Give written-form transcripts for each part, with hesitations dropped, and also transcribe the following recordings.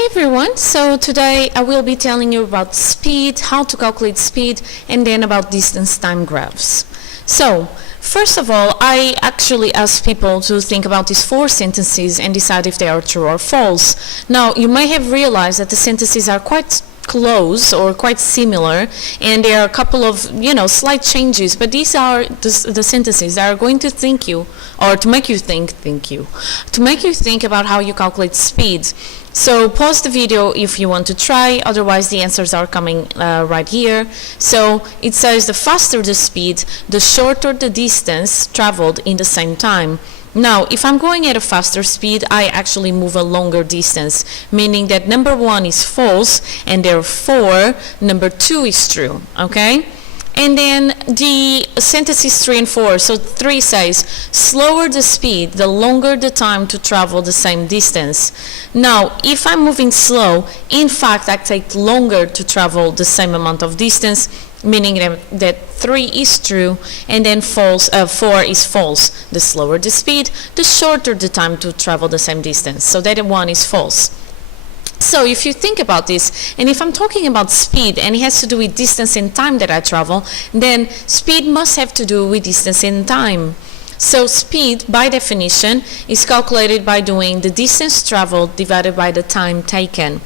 Hey everyone, so today I will be telling you about speed, how to calculate speed, and then about distance time graphs. So, first of all, I actually ask people to think about these four sentences and decide if they are true or false. Now, you may have realized that the sentences are quite close or quite similar, and there are a couple of slight changes, but these are the sentences that are going to think you, or to make you think to make you think about how you calculate speed. So pause the video if you want to try, otherwise the answers are coming right here. So it says the faster the speed, the shorter the distance traveled in the same time. Now, if I'm going at a faster speed, I actually move a longer distance, meaning that number 1 is false, and therefore number 2 is true, okay? And then the sentences 3 and 4. So 3 says, slower the speed, the longer the time to travel the same distance. Now, if I'm moving slow, in fact, I take longer to travel the same amount of distance, meaning that 3 is true, and then 4 is false. The slower the speed, the shorter the time to travel the same distance. So that 1 is false. So if you think about this, and if I'm talking about speed and it has to do with distance and time that I travel, then speed must have to do with distance and time. So speed, by definition, is calculated by doing the distance traveled divided by the time taken.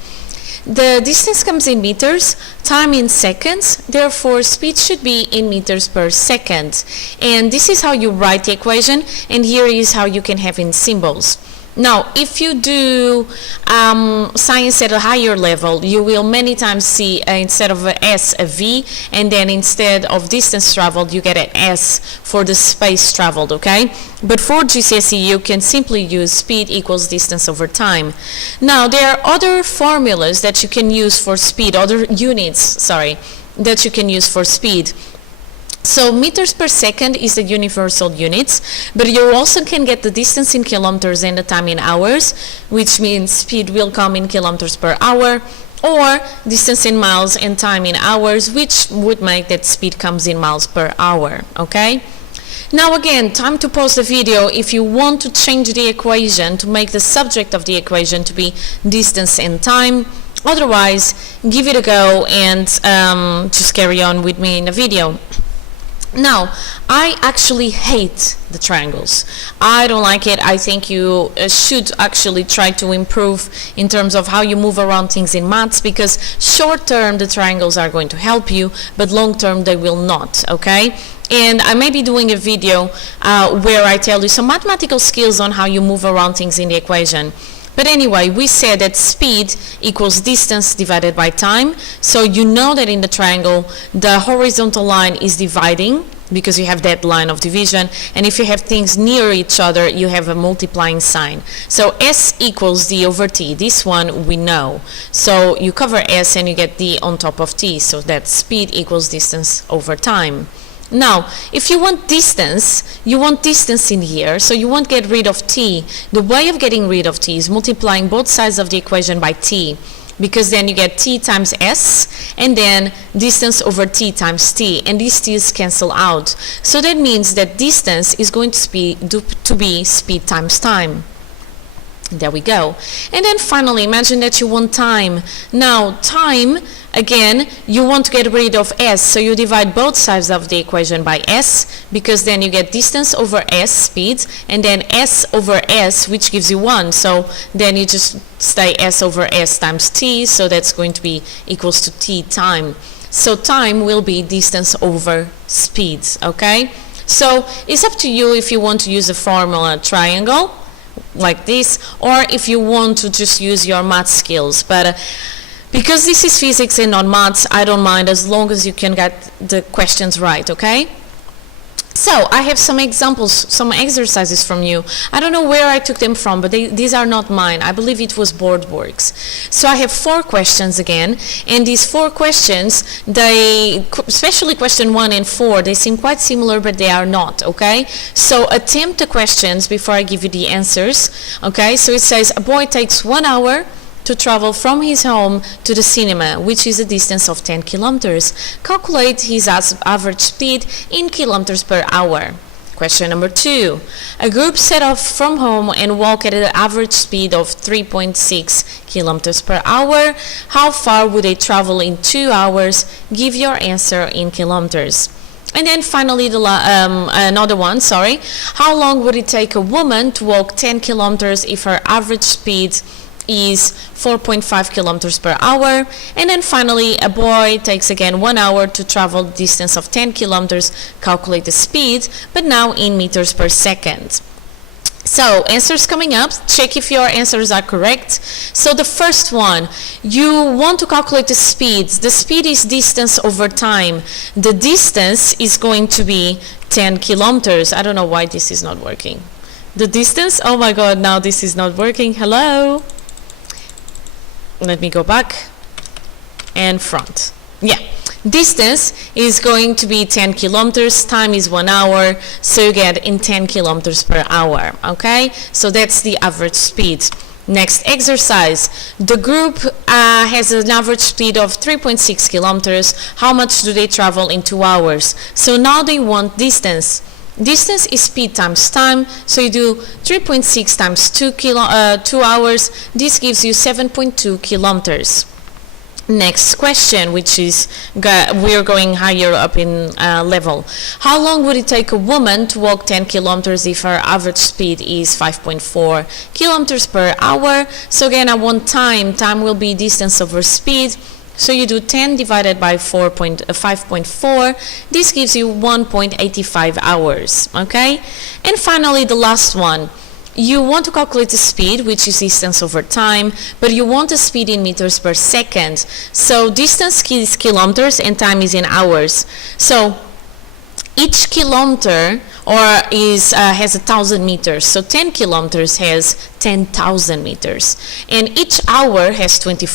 The distance comes in meters, time in seconds, therefore speed should be in meters per second. And this is how you write the equation, and here is how you can have in symbols. Now, if you do science at a higher level, you will many times see instead of a S, a V, and then instead of distance traveled, you get an S for the space traveled, okay? But for GCSE, you can simply use speed equals distance over time. Now, there are other formulas that you can use for speed, other units, sorry, that you can use for speed. So meters per second is the universal units, but you also can get the distance in kilometers and the time in hours, which means speed will come in kilometers per hour, or distance in miles and time in hours, which would make that speed comes in miles per hour, okay? Now again, time to pause the video if you want to change the equation to make the subject of the equation to be distance and time. Otherwise, give it a go and just carry on with me in the video. Now, I actually hate the triangles. I don't like it. I think you should actually try to improve in terms of how you move around things in maths, because short term the triangles are going to help you, but long term they will not, okay? And I may be doing a video where I tell you some mathematical skills on how you move around things in the equation. But anyway, we said that speed equals distance divided by time. So you know that in the triangle, the horizontal line is dividing because you have that line of division. And if you have things near each other, you have a multiplying sign. So S equals D over T. This one we know. So you cover S and you get D on top of T. So that speed equals distance over time. Now, if you want distance in here, so you won't get rid of t. The way of getting rid of t is multiplying both sides of the equation by t, because then you get t times s, and then distance over t times t, and these t's cancel out. So that means that distance is going to be speed times time. There we go. And then finally, imagine that you want time. Now, time, again, you want to get rid of s, so you divide both sides of the equation by s, because then you get distance over s, speed, and then s over s, which gives you 1. So then you just stay s over s times t, so that's going to be equals to t time. So time will be distance over speed, okay? So it's up to you if you want to use the formula triangle, like this, or if you want to just use your math skills. But because this is physics and not maths, I don't mind as long as you can get the questions right, okay? So I have some examples, some exercises from you. I don't know where I took them from, but these are not mine. I believe it was BoardWorks. So I have 4 questions again, and these 4 questions, especially question 1 and 4, they seem quite similar, but they are not, okay? So attempt the questions before I give you the answers, okay? So it says, a boy takes 1 hour to travel from his home to the cinema, which is a distance of 10 kilometers. Calculate his average speed in kilometers per hour. Question number 2. A group set off from home and walk at an average speed of 3.6 kilometers per hour. How far would they travel in 2 hours? Give your answer in kilometers. And then finally, another one, sorry. How long would it take a woman to walk 10 kilometers if her average speed is 4.5 kilometers per hour? And then finally, a boy takes again 1 hour to travel the distance of 10 kilometers. Calculate the speed, but now in meters per second. So, answers coming up. Check if your answers are correct. So the first one, you want to calculate the speed. The speed is distance over time. The distance is going to be 10 kilometers. I don't know why this is not working. The distance, oh my god, now this is not working. Hello? Let me go back and front. Yeah. Distance is going to be 10 kilometers, time is 1 hour, so you get in 10 kilometers per hour, okay? So that's the average speed. Next exercise. The group has an average speed of 3.6 kilometers. How much do they travel in 2 hours? So now they want distance. Distance is speed times time, so you do 3.6 times 2 hours. This gives you 7.2 kilometers. Next question, which is we are going higher up in level. How long would it take a woman to walk 10 kilometers if her average speed is 5.4 kilometers per hour? So again, I want time. Time will be distance over speed. So you do 10 divided by 5.4. This gives you 1.85 hours. Okay? And finally, the last one. You want to calculate the speed, which is distance over time, but you want the speed in meters per second. So distance is kilometers and time is in hours. So each kilometer has 1,000 meters. So 10 kilometers has 10,000 meters. And each hour has 60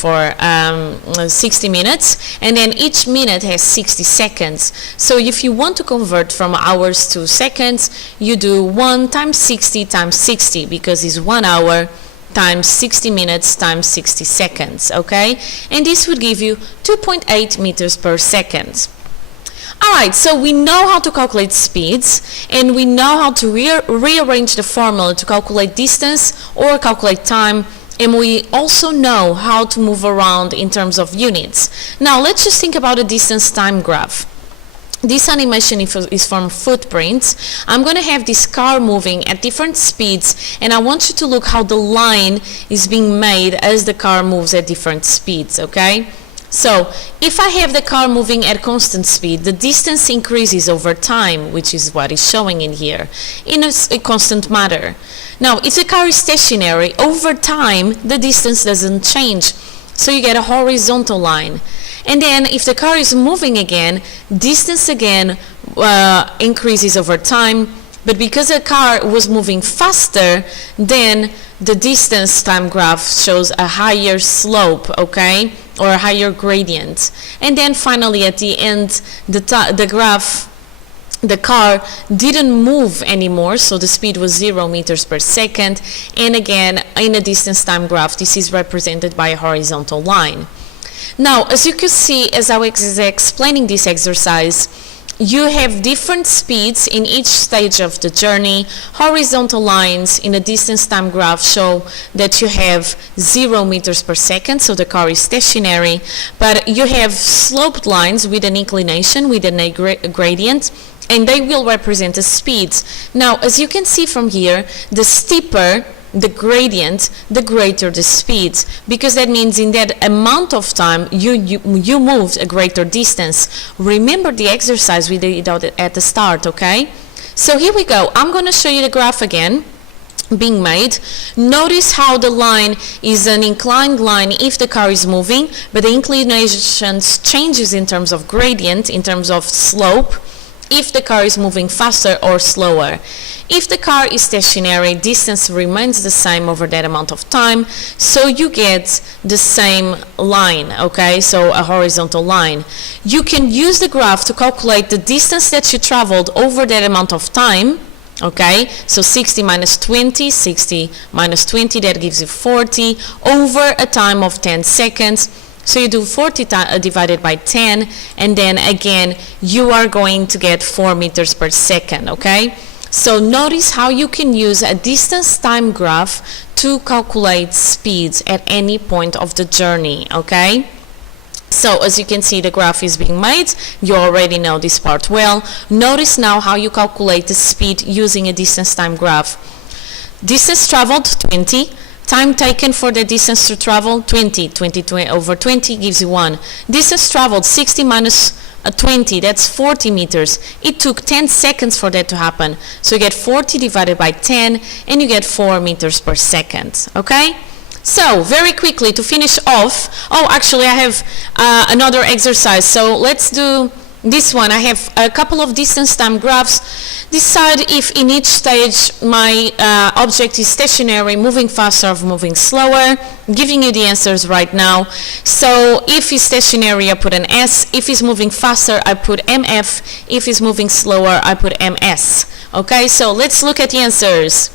minutes. And then each minute has 60 seconds. So if you want to convert from hours to seconds, you do 1 times 60 times 60, because it's 1 hour times 60 minutes times 60 seconds, okay? And this would give you 2.8 meters per second. Alright, so we know how to calculate speeds, and we know how to rearrange the formula to calculate distance or calculate time, and we also know how to move around in terms of units. Now let's just think about a distance time graph. This animation is from footprints. I'm going to have this car moving at different speeds, and I want you to look how the line is being made as the car moves at different speeds, okay? So, if I have the car moving at constant speed, the distance increases over time, which is what is showing in here, in a constant manner. Now, if the car is stationary, over time, the distance doesn't change. So you get a horizontal line. And then, if the car is moving again, distance again increases over time. But because the car was moving faster, then the distance time graph shows a higher slope, okay, or a higher gradient. And then finally at the end, the graph, the car didn't move anymore, so the speed was 0 meters per second. And again, in a distance time graph, this is represented by a horizontal line. Now, as you can see, as I was explaining this exercise, you have different speeds in each stage of the journey. Horizontal lines in a distance time graph show that you have 0 meters per second, so the car is stationary, but you have sloped lines with an inclination, with a gradient, and they will represent the speeds. Now, as you can see from here, the steeper the gradient, the greater the speed, because that means in that amount of time you moved a greater distance. Remember the exercise we did at the start, okay? So here we go. I'm going to show you the graph again being made. Notice how the line is an inclined line if the car is moving, but the inclination changes in terms of gradient, in terms of slope, if the car is moving faster or slower. If the car is stationary, distance remains the same over that amount of time, so you get the same line, okay, so a horizontal line. You can use the graph to calculate the distance that you traveled over that amount of time, okay, so 60 minus 20, 60 minus 20, that gives you 40, over a time of 10 seconds. So you do 40 divided by 10, and then again, you are going to get 4 meters per second, okay? So notice how you can use a distance time graph to calculate speeds at any point of the journey, okay? So as you can see, the graph is being made. You already know this part well. Notice now how you calculate the speed using a distance time graph. Distance traveled 20. Time taken for the distance to travel 20. 20 over 20 gives you 1. Distance traveled 60 minus 20, that's 40 meters. It took 10 seconds for that to happen. So you get 40 divided by 10 and you get 4 meters per second. Okay? So, very quickly to finish off, actually I have another exercise. So let's do this one. I have a couple of distance time graphs. Decide if in each stage my object is stationary, moving faster or moving slower. Giving you the answers right now. So if it's stationary, I put an S. If it's moving faster, I put MF. If it's moving slower, I put MS. Okay, so let's look at the answers.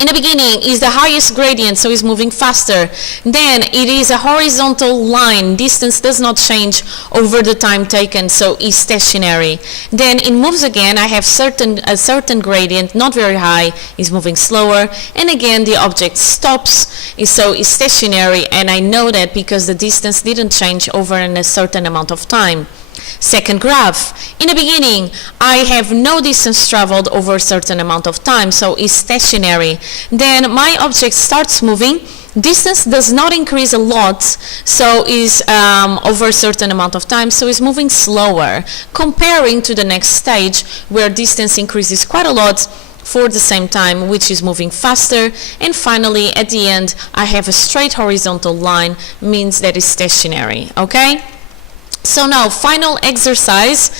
In the beginning is the highest gradient, so it's moving faster. Then it is a horizontal line. Distance does not change over the time taken, so it's stationary. Then it moves again. I have a certain gradient, not very high, is moving slower. And again, the object stops, so it's stationary. And I know that because the distance didn't change over a certain amount of time. Second graph. In the beginning, I have no distance traveled over a certain amount of time, so it's stationary. Then my object starts moving. Distance does not increase a lot, so is over a certain amount of time, so it's moving slower, comparing to the next stage where distance increases quite a lot for the same time, which is moving faster. And finally, at the end, I have a straight horizontal line, means that it's stationary. Okay? So now, final exercise.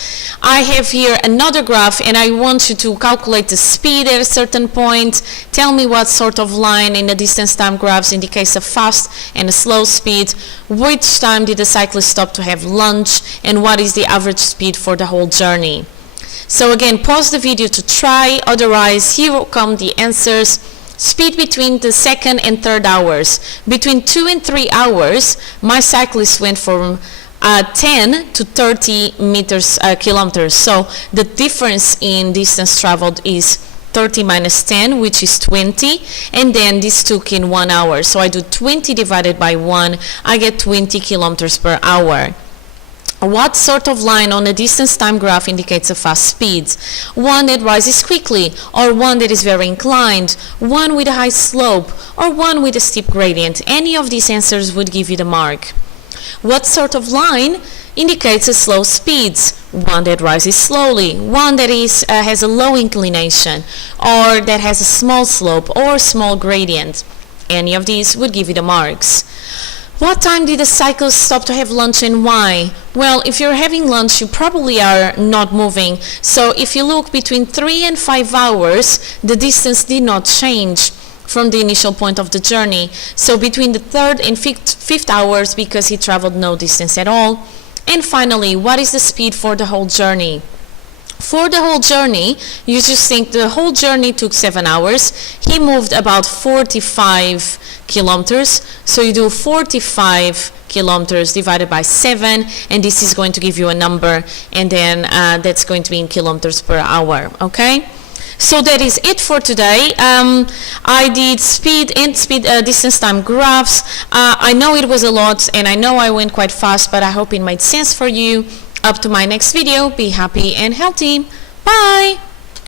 I have here another graph and I want you to calculate the speed at a certain point. Tell me what sort of line in the distance time graphs indicates a fast and a slow speed. Which time did the cyclist stop to have lunch, and what is the average speed for the whole journey? So again, pause the video to try, otherwise here will come the answers. Speed between the second and third hours. Between 2 and 3 hours, my cyclist went from 10 to 30 kilometers. So the difference in distance traveled is 30 minus 10, which is 20, and then this took in 1 hour. So I do 20 divided by 1, I get 20 kilometers per hour. What sort of line on the distance time graph indicates a fast speed? One that rises quickly, or one that is very inclined, one with a high slope, or one with a steep gradient. Any of these answers would give you the mark. What sort of line indicates a slow speed? One that rises slowly, one that has a low inclination, or that has a small slope or small gradient. Any of these would give you the marks. What time did the cyclist stop to have lunch and why? Well, if you're having lunch, you probably are not moving. So if you look between 3 and 5 hours, the distance did not change from the initial point of the journey. So between the third and fifth hours, because he traveled no distance at all. And finally, what is the speed for the whole journey? For the whole journey, you just think the whole journey took 7 hours. He moved about 45 kilometers. So you do 45 kilometers divided by 7, and this is going to give you a number, and then that's going to be in kilometers per hour. Okay? So that is it for today. I did speed and distance time graphs. I know it was a lot, and I know I went quite fast, but I hope it made sense for you. Up to my next video. Be happy and healthy. Bye!